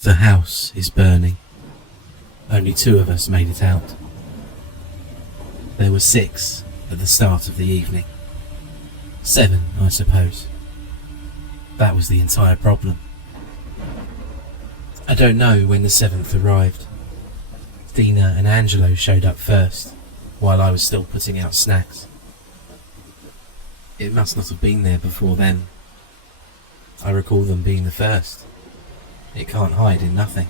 The house is burning. Only 2 of us made it out. There were 6 at the start of the evening. 7, I suppose. That was the entire problem. I don't know when the 7th arrived. Dina and Angelo showed up first, while I was still putting out snacks. It must not have been there before then. I recall them being the first. It can't hide in nothing.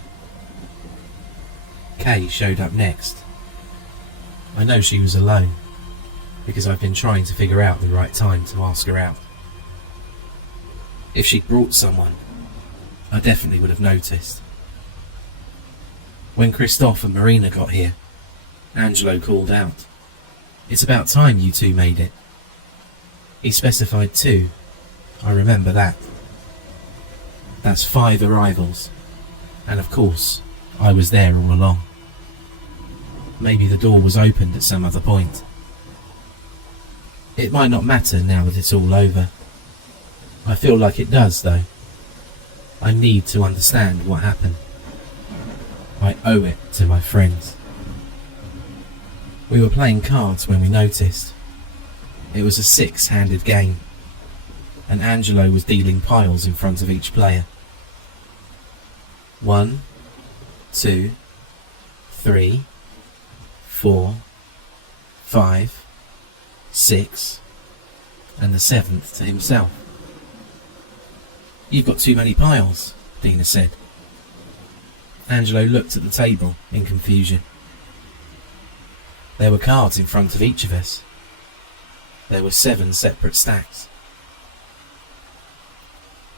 Kay showed up next. I know she was alone, because I've been trying to figure out the right time to ask her out. If she'd brought someone, I definitely would have noticed. When Christophe and Marina got here, Angelo called out, "It's about time you 2 made it." He specified 2, I remember that. That's 5 arrivals, and of course, I was there all along. Maybe the door was opened at some other point. It might not matter now that it's all over. I feel like it does, though. I need to understand what happened. I owe it to my friends. We were playing cards when we noticed. It was a 6-handed game, and Angelo was dealing piles in front of each player. 1, 2, 3, 4, 5, 6, and the 7th to himself. "You've got too many piles," Dina said. Angelo looked at the table in confusion. There were cards in front of each of us. There were 7 separate stacks.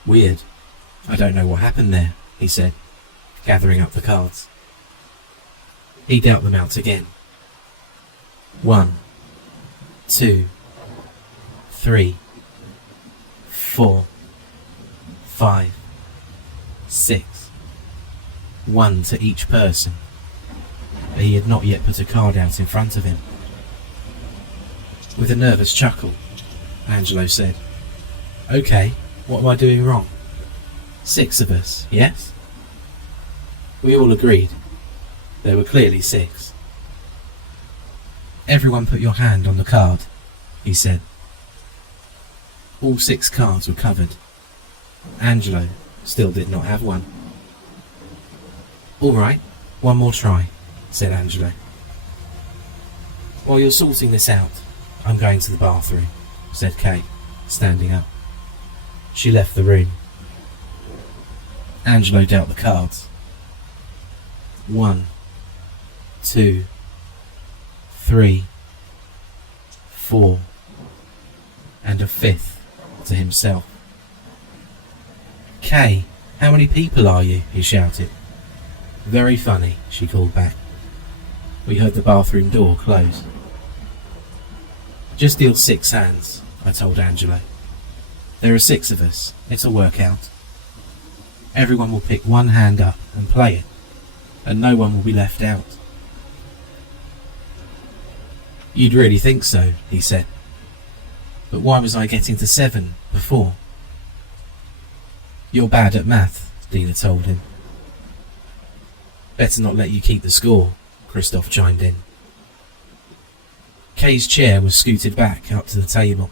"Weird. I don't know what happened there," he said, gathering up the cards. He dealt them out again. 1, 2, 3, 4, 5, 6. 1 to each person, but he had not yet put a card out in front of him. With a nervous chuckle, Angelo said, "Okay, what am I doing wrong? 6 of us, yes?" We all agreed. There were clearly 6. "Everyone put your hand on the card," he said. All 6 cards were covered. Angelo still did not have one. "All right, one more try," said Angelo. "While you're sorting this out, I'm going to the bathroom," said Kay, standing up. She left the room. Angelo dealt the cards. 1, 2, 3, 4, and a 5th to himself. "Kay, how many people are you?" he shouted. "Very funny," she called back. We heard the bathroom door close. "Just deal 6 hands," I told Angelo. "There are 6 of us. It'll work out. Everyone will pick 1 hand up and play it, and no one will be left out." "You'd really think so," he said. "But why was I getting to 7 before?" "You're bad at math," Dina told him. "Better not let you keep the score," Christophe chimed in. Kay's chair was scooted back up to the table.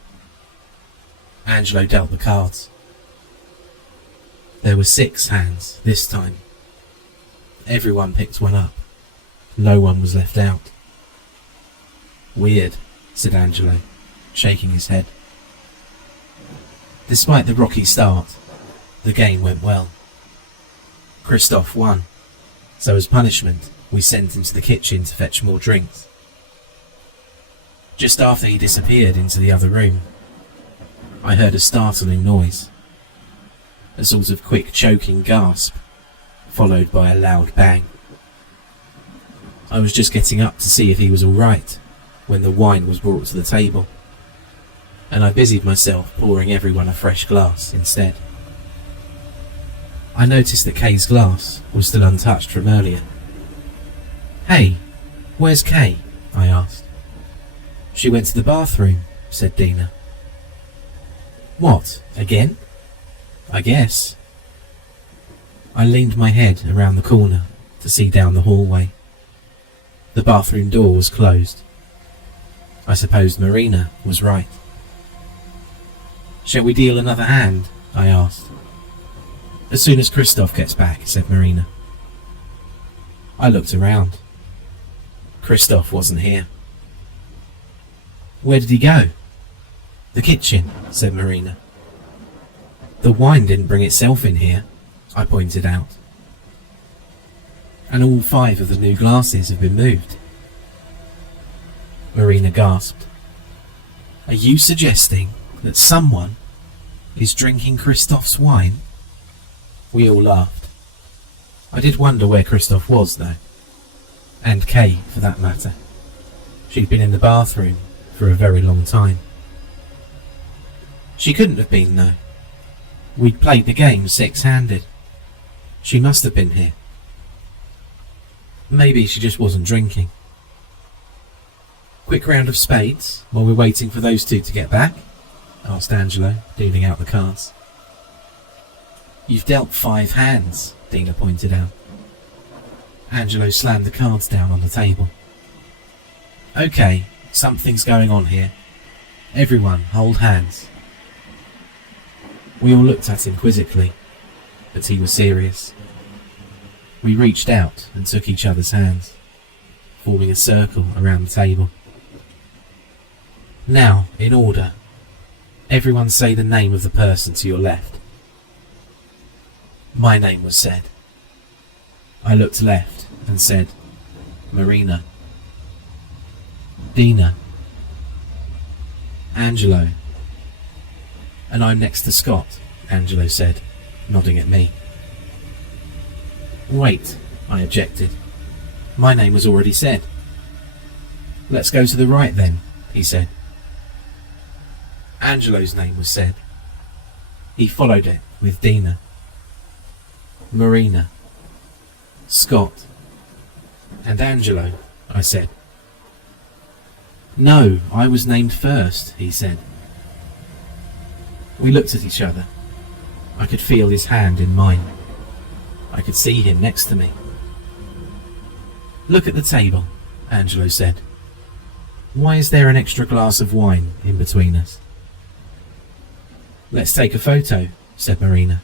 Angelo dealt the cards. There were 6 hands this time. Everyone picked one up. No one was left out. "Weird," said Angelo, shaking his head. Despite the rocky start, the game went well. Christophe won, so as punishment, we sent him to the kitchen to fetch more drinks. Just after he disappeared into the other room, I heard a startling noise. A sort of quick choking gasp, followed by a loud bang. I was just getting up to see if he was all right when the wine was brought to the table, and I busied myself pouring everyone a fresh glass instead. I noticed that Kay's glass was still untouched from earlier. "Hey, where's Kay?" I asked. "She went to the bathroom," said Dina. "What, again?" "I guess." I leaned my head around the corner to see down the hallway. The bathroom door was closed. I suppose Marina was right. Shall we deal another hand? I asked. As soon as Christoph gets back, said Marina. I looked around. Christoph wasn't here. Where did he go? The kitchen, said Marina. The wine didn't bring itself in here, I pointed out. And all 5 of the new glasses have been moved. Marina gasped. Are you suggesting that someone is drinking Christoph's wine? We all laughed. I did wonder where Christoph was, though. And Kay, for that matter. She'd been in the bathroom for a very long time. She couldn't have been, though. We'd played the game 6-handed. She must have been here. Maybe she just wasn't drinking. Quick round of spades while we're waiting for those 2 to get back? Asked Angelo, dealing out the cards. You've dealt 5 hands, Dina pointed out. Angelo slammed the cards down on the table. Okay, something's going on here. Everyone, hold hands. We all looked at him quizzically, but he was serious. We reached out and took each other's hands, forming a circle around the table. Now, in order, everyone say the name of the person to your left. My name was said. I looked left and said, Marina. Dina. Angelo. And I'm next to Scott, Angelo said, nodding at me. Wait, I objected. My name was already said. Let's go to the right then, he said. Angelo's name was said. He followed it with Dina. Marina. Scott. And Angelo, I said. No, I was named first, he said. We looked at each other. I could feel his hand in mine. I could see him next to me. Look at the table, Angelo said. Why is there an extra glass of wine in between us? Let's take a photo, said Marina.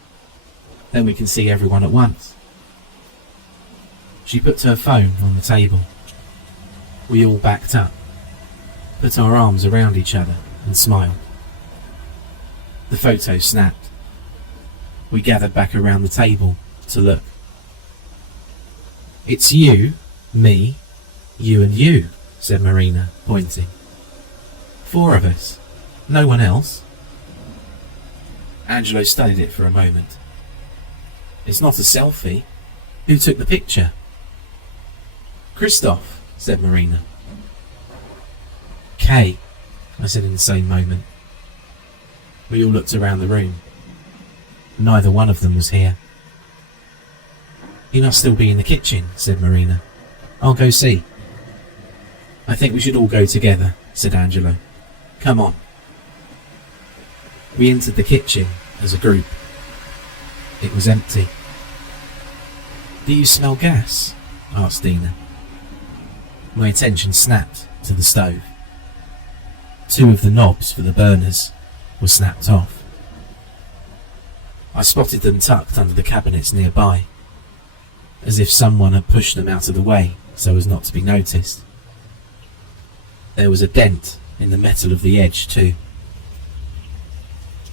Then we can see everyone at once. She put her phone on the table. We all backed up, put our arms around each other and smiled. The photo snapped. We gathered back around the table to look. It's you, me, you and you, said Marina, pointing. 4 of us. No one else. Angelo studied it for a moment. It's not a selfie. Who took the picture? Christoph, said Marina. Kay, I said in the same moment. We all looked around the room. Neither one of them was here. He must still be in the kitchen, said Marina. I'll go see. I think we should all go together, said Angelo. Come on. We entered the kitchen as a group. It was empty. Do you smell gas? Asked Dina. My attention snapped to the stove. 2 of the knobs for the burners were snapped off. I spotted them tucked under the cabinets nearby, as if someone had pushed them out of the way so as not to be noticed. There was a dent in the metal of the edge too.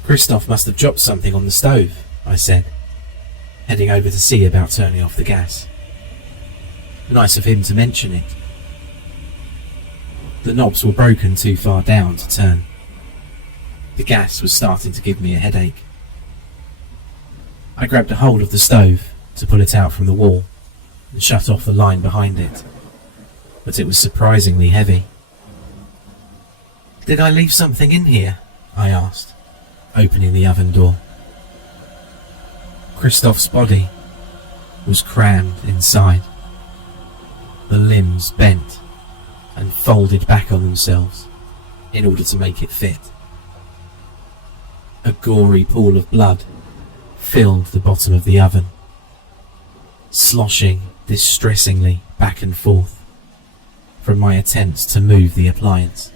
Christoph must have dropped something on the stove, I said, heading over to see about turning off the gas. Nice of him to mention it. The knobs were broken too far down to turn. The gas was starting to give me a headache. I grabbed a hold of the stove to pull it out from the wall and shut off the line behind it, but it was surprisingly heavy. Did I leave something in here? I asked, opening the oven door. Christoph's body was crammed inside, the limbs bent and folded back on themselves in order to make it fit. A gory pool of blood filled the bottom of the oven, sloshing distressingly back and forth from my attempts to move the appliance.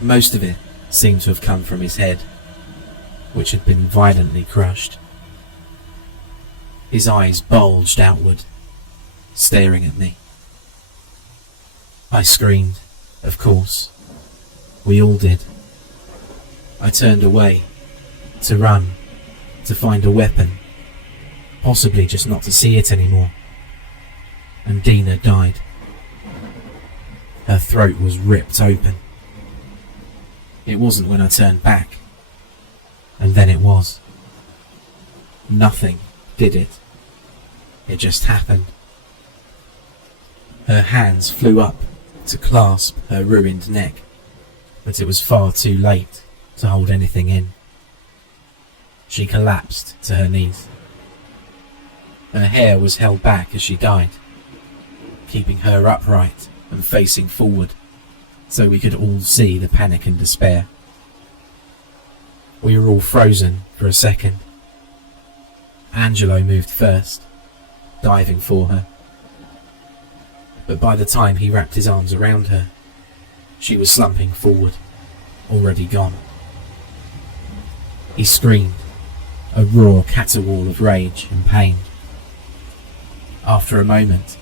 Most of it seemed to have come from his head, which had been violently crushed. His eyes bulged outward, staring at me. I screamed, of course. We all did. I turned away, to run, to find a weapon, possibly just not to see it anymore. And Dina died. Her throat was ripped open. It wasn't when I turned back, and then it was. Nothing did it. It just happened. Her hands flew up to clasp her ruined neck, but it was far too late to hold anything in. She collapsed to her knees. Her hair was held back as she died, keeping her upright and facing forward so we could all see the panic and despair. We were all frozen for a second. Angelo moved first, diving for her. But by the time he wrapped his arms around her, she was slumping forward, already gone. He screamed, a raw caterwaul of rage and pain. After a moment,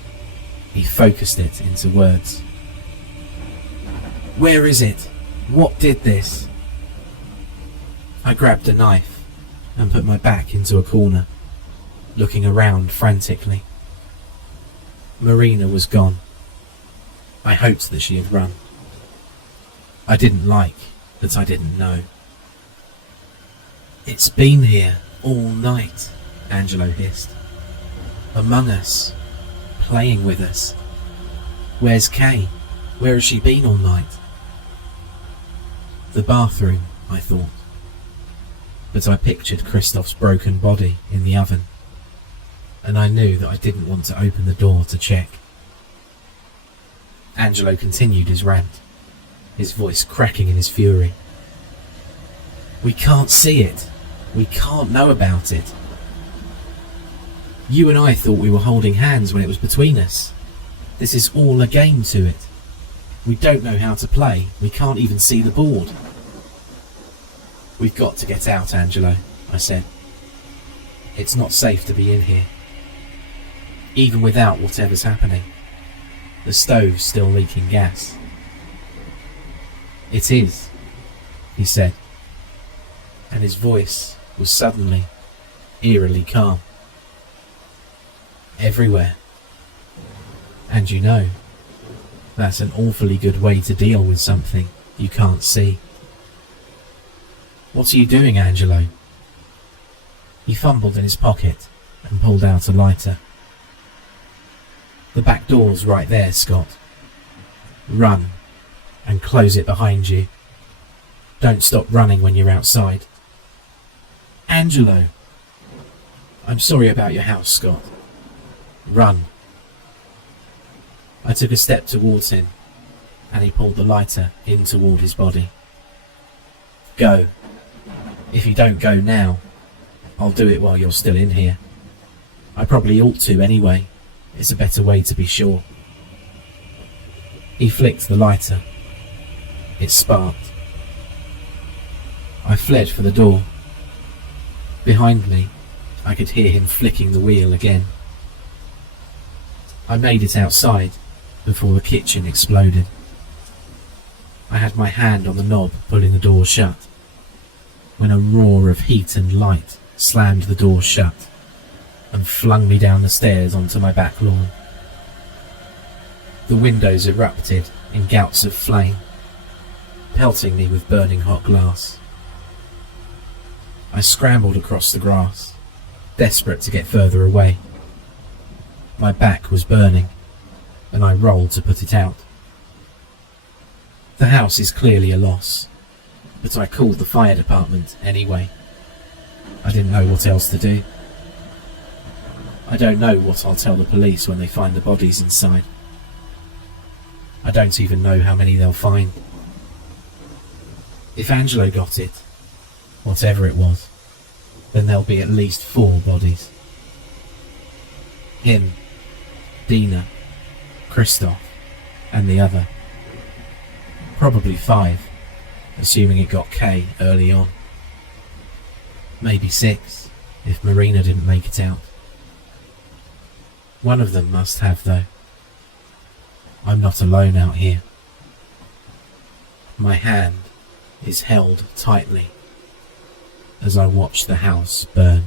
he focused it into words. "Where is it? What did this?" I grabbed a knife and put my back into a corner, looking around frantically. Marina was gone. I hoped that she had run. I didn't like that I didn't know. "It's been here all night," Angelo hissed. "Among us, playing with us. Where's Kay? Where has she been all night?" The bathroom, I thought. But I pictured Christoph's broken body in the oven, and I knew that I didn't want to open the door to check. Angelo continued his rant, his voice cracking in his fury. "We can't see it. We can't know about it. You and I thought we were holding hands when it was between us. This is all a game to it. We don't know how to play. We can't even see the board." "We've got to get out, Angelo," I said. "It's not safe to be in here. Even without whatever's happening. The stove's still leaking gas." "It is," he said, and his voice was suddenly eerily calm. "Everywhere. And you know, that's an awfully good way to deal with something you can't see." "What are you doing, Angelo?" He fumbled in his pocket and pulled out a lighter. "The back door's right there, Scott. Run, and close it behind you. Don't stop running when you're outside." "Angelo!" "I'm sorry about your house, Scott. Run." I took a step towards him, and he pulled the lighter in toward his body. "Go. If you don't go now, I'll do it while you're still in here. I probably ought to anyway. It's a better way to be sure." He flicked the lighter. It sparked. I fled for the door. Behind me, I could hear him flicking the wheel again. I made it outside before the kitchen exploded. I had my hand on the knob pulling the door shut, when a roar of heat and light slammed the door shut and flung me down the stairs onto my back lawn. The windows erupted in gouts of flame, pelting me with burning hot glass. I scrambled across the grass, desperate to get further away. My back was burning, and I rolled to put it out. The house is clearly a loss, but I called the fire department anyway. I didn't know what else to do. I don't know what I'll tell the police when they find the bodies inside. I don't even know how many they'll find. If Angelo got it, whatever it was, then there'll be at least 4 bodies. Him, Dina, Christoph, and the other. Probably 5, assuming it got K early on. Maybe 6, if Marina didn't make it out. One of them must have, though. I'm not alone out here. My hand is held tightly as I watch the house burn.